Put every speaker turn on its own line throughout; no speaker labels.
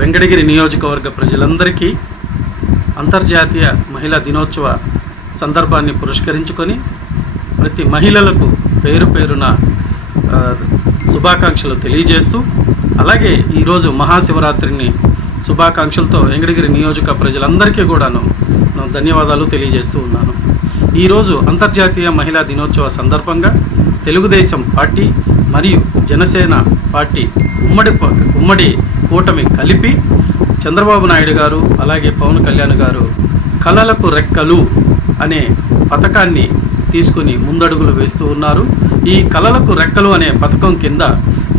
వెంకటగిరి నియోజకవర్గ ప్రజలందరికీ అంతర్జాతీయ మహిళా దినోత్సవ సందర్భాన్ని పురస్కరించుకొని ప్రతి మహిళలకు పేరు పేరున శుభాకాంక్షలు తెలియజేస్తూ అలాగే ఈరోజు మహాశివరాత్రిని శుభాకాంక్షలతో వెంకటగిరి నియోజక ప్రజలందరికీ కూడాను నేను ధన్యవాదాలు తెలియజేస్తూ ఉన్నాను. ఈరోజు అంతర్జాతీయ మహిళా దినోత్సవ సందర్భంగా తెలుగుదేశం పార్టీ మరియు జనసేన పార్టీ ఉమ్మడి ఉమ్మడి కూటమి కలిపి చంద్రబాబు నాయుడు గారు అలాగే పవన్ కళ్యాణ్ గారు కళలకు రెక్కలు అనే పథకాన్ని తీసుకుని ముందడుగులు వేస్తూ ఉన్నారు. ఈ కళలకు రెక్కలు అనే పథకం కింద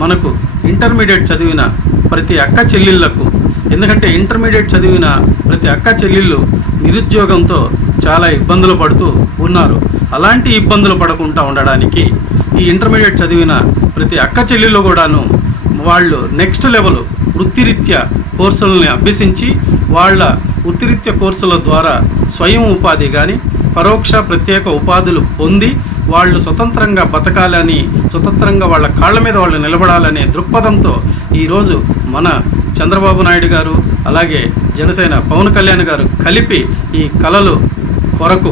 మనకు ఇంటర్మీడియట్ చదివిన ప్రతి అక్క చెల్లెళ్ళకు ఎందుకంటే ఇంటర్మీడియట్ చదివిన ప్రతి అక్క చెల్లెళ్ళు నిరుద్యోగంతో చాలా ఇబ్బందులు పడుతూ ఉన్నారు. అలాంటి ఇబ్బందులు పడకుండా ఉండడానికి ఈ ఇంటర్మీడియట్ చదివిన ప్రతి అక్క చెల్లెళ్ళు కూడాను వాళ్ళు నెక్స్ట్ లెవెల్ వృత్తిరీత్యా కోర్సులని అభ్యసించి వాళ్ళ వృత్తిరీత్య కోర్సుల ద్వారా స్వయం ఉపాధి కానీ పరోక్ష ప్రత్యేక ఉపాధులు పొంది వాళ్ళు స్వతంత్రంగా బతకాలని స్వతంత్రంగా వాళ్ళ కాళ్ళ మీద వాళ్ళు నిలబడాలనే దృక్పథంతో ఈరోజు మన చంద్రబాబు నాయుడు గారు అలాగే జనసేన పవన్ కళ్యాణ్ గారు కలిపి ఈ కళలు కొరకు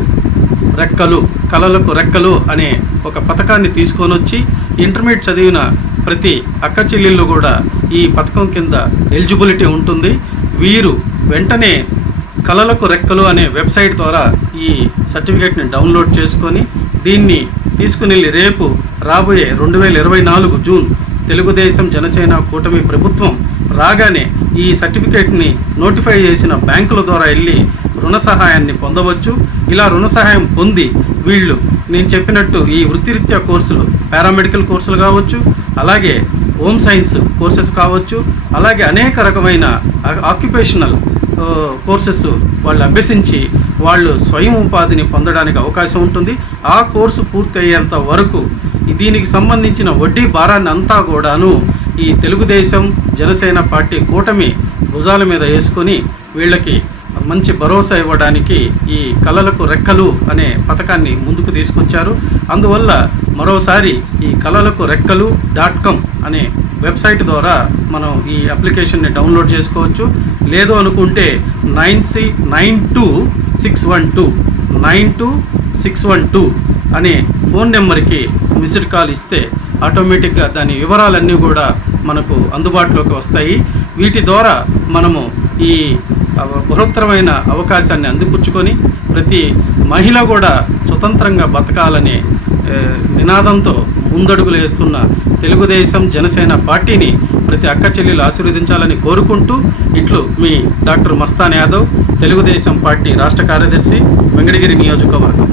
రెక్కలు కళలకు రెక్కలు అనే ఒక పథకాన్ని తీసుకొని వచ్చి ఇంటర్మీడియట్ చదివిన ప్రతి అక్క చెల్లెళ్ళు కూడా ఈ పథకం కింద ఎలిజిబిలిటీ ఉంటుంది. వీరు వెంటనే కళలకు రెక్కలు అనే వెబ్సైట్ ద్వారా ఈ సర్టిఫికేట్ని డౌన్లోడ్ చేసుకొని దీన్ని తీసుకుని వెళ్ళి రేపు రాబోయే రెండు వేల ఇరవై నాలుగు జూన్ తెలుగుదేశం జనసేన కూటమి ప్రభుత్వం రాగానే ఈ సర్టిఫికేట్ని నోటిఫై చేసిన బ్యాంకుల ద్వారా వెళ్ళి రుణ సహాయాన్ని పొందవచ్చు. ఇలా రుణ సహాయం పొంది వీళ్ళు నేను చెప్పినట్టు ఈ వృత్తిరీత్యా కోర్సులు పారామెడికల్ కోర్సులు కావచ్చు అలాగే హోమ్ సైన్స్ కోర్సెస్ కావచ్చు అలాగే అనేక రకమైన ఆక్యుపేషనల్ కోర్సెస్ వాళ్ళు అభ్యసించి వాళ్ళు స్వయం ఉపాధిని పొందడానికి అవకాశం ఉంటుంది. ఆ కోర్సు పూర్తయ్యేంత వరకు దీనికి సంబంధించిన వడ్డీ భారాన్ని అంతా కూడాను ఈ తెలుగుదేశం జనసేన పార్టీ కూటమి భుజాల మీద వేసుకొని వీళ్ళకి మంచి భరోసా ఇవ్వడానికి ఈ కళలకు రెక్కలు అనే పథకాన్ని ముందుకు తీసుకొచ్చారు. అందువల్ల మరోసారి ఈ కళలకు రెక్కలు డాట్ కామ్ అనే వెబ్సైట్ ద్వారా మనం ఈ అప్లికేషన్ని డౌన్లోడ్ చేసుకోవచ్చు. లేదు అనుకుంటే nine C nine two six one two nine two six one two అనే ఫోన్ నెంబర్కి మిస్డ్ కాల్ ఇస్తే ఆటోమేటిక్గా దాని వివరాలన్నీ కూడా మనకు అందుబాటులోకి వస్తాయి. వీటి ద్వారా మనము ఈ బృహత్తరమైన అవకాశాన్ని అందిపుచ్చుకొని ప్రతి మహిళ కూడా స్వతంత్రంగా బతకాలనే నినాదంతో ముందడుగులు వేస్తున్న తెలుగుదేశం జనసేన పార్టీని ప్రతి అక్క చెల్లెలు ఆశీర్వదించాలని కోరుకుంటూ ఇట్లు మీ డాక్టర్ మస్తాన్ యాదవ్ తెలుగుదేశం పార్టీ రాష్ట్ర కార్యదర్శి వెంకటగిరి నియోజకవర్గం.